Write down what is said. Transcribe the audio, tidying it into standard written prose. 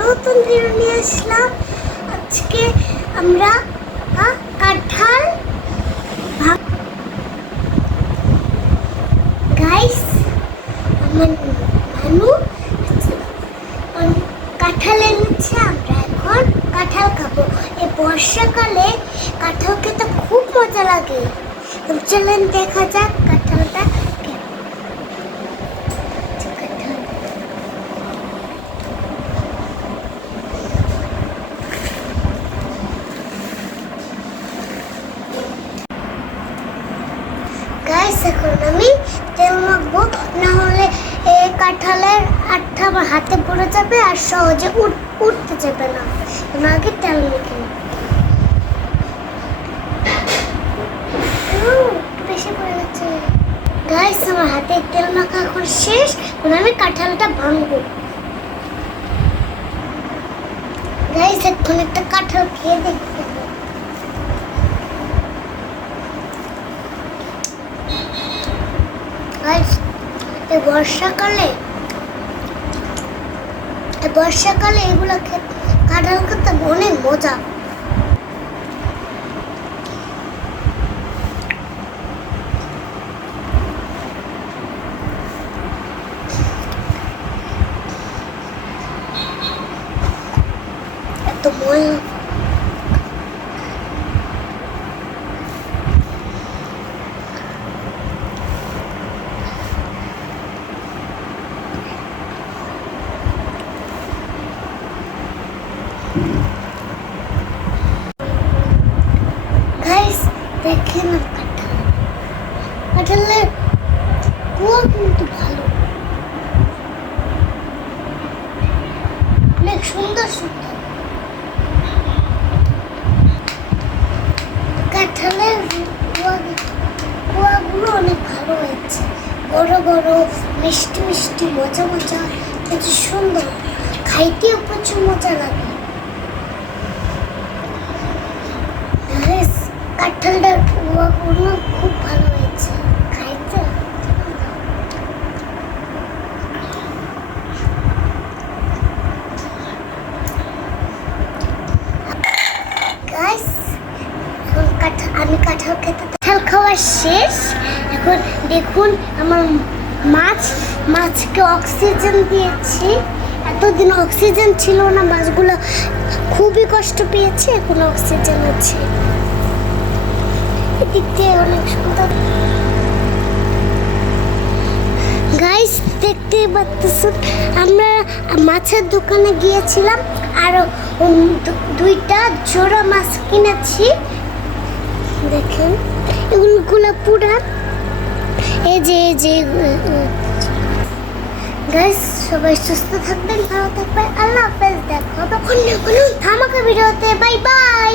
নতুন ভিডিও নিয়ে আসলাম। আজকে আমরা কাঁঠাল গাইস আমার নানু কাঁঠাল এনেছে। আমরা এখন কাঁঠাল খাবো। এই বর্ষাকালে কাঁঠাল খেতে খুব মজা লাগে। চলেন দেখা যাক কাঁঠালটা। গাইস এখন আমি তেল মাখবো, না হলে কাঁঠালের আঠা আমার হাতে পড়ে যাবে আর সহজে উঠতে যাবে না। আমি আগে তেল মেখে নেব। বেশি পড়ে গেছে। গাইস আমার হাতে তেল মাখা এখন শেষ। এখন আমি কাঁঠালটা ভাঙবো। গাইস এখন একটা কাঁঠাল খেয়ে দেখতে হবে। বর্ষাকালে এগুলো খেতে কাঁঠাল খেতে অনেক মজা। এত মজা। গাইস দেখেন কাঁঠালের কুয়া কিন্তু ভালো, অনেক সুন্দর সুন্দর। কাঁঠালের কুয়াগুলো অনেক ভালো হয়েছে, বড় বড়, মিষ্টি মিষ্টি, মজা মজা, প্রচুর সুন্দর, খাইতেও প্রচুর মজা লাগে। কাঁঠালটার কুয়াগুলো খুব ভালো হয়েছে খাইতে। গাইস আমি কাঁঠাল খাওয়া শেষ। এখন দেখুন আমার মাছকে অক্সিজেন দিয়েছি। এতদিন অক্সিজেন ছিল না, মাছগুলো খুবই কষ্ট পেয়েছে, এখন অক্সিজেন আছে। দেখতে অনেক সুন্দর। গাইস দেখতে পাচ্ছেন আমরা মাছের দোকানে গিয়েছিলাম আর দুইটা জোড়া মাছ কিনেছি। দেখেন এগুলো পুরা এই যে গাইস সবাই সুস্থ থাকবেন, ভালো থাকবেন। আল্লাহ হাফেজ। দেখা হবে অন্য কোনো ধামাকা ভিডিওতে। Bye bye.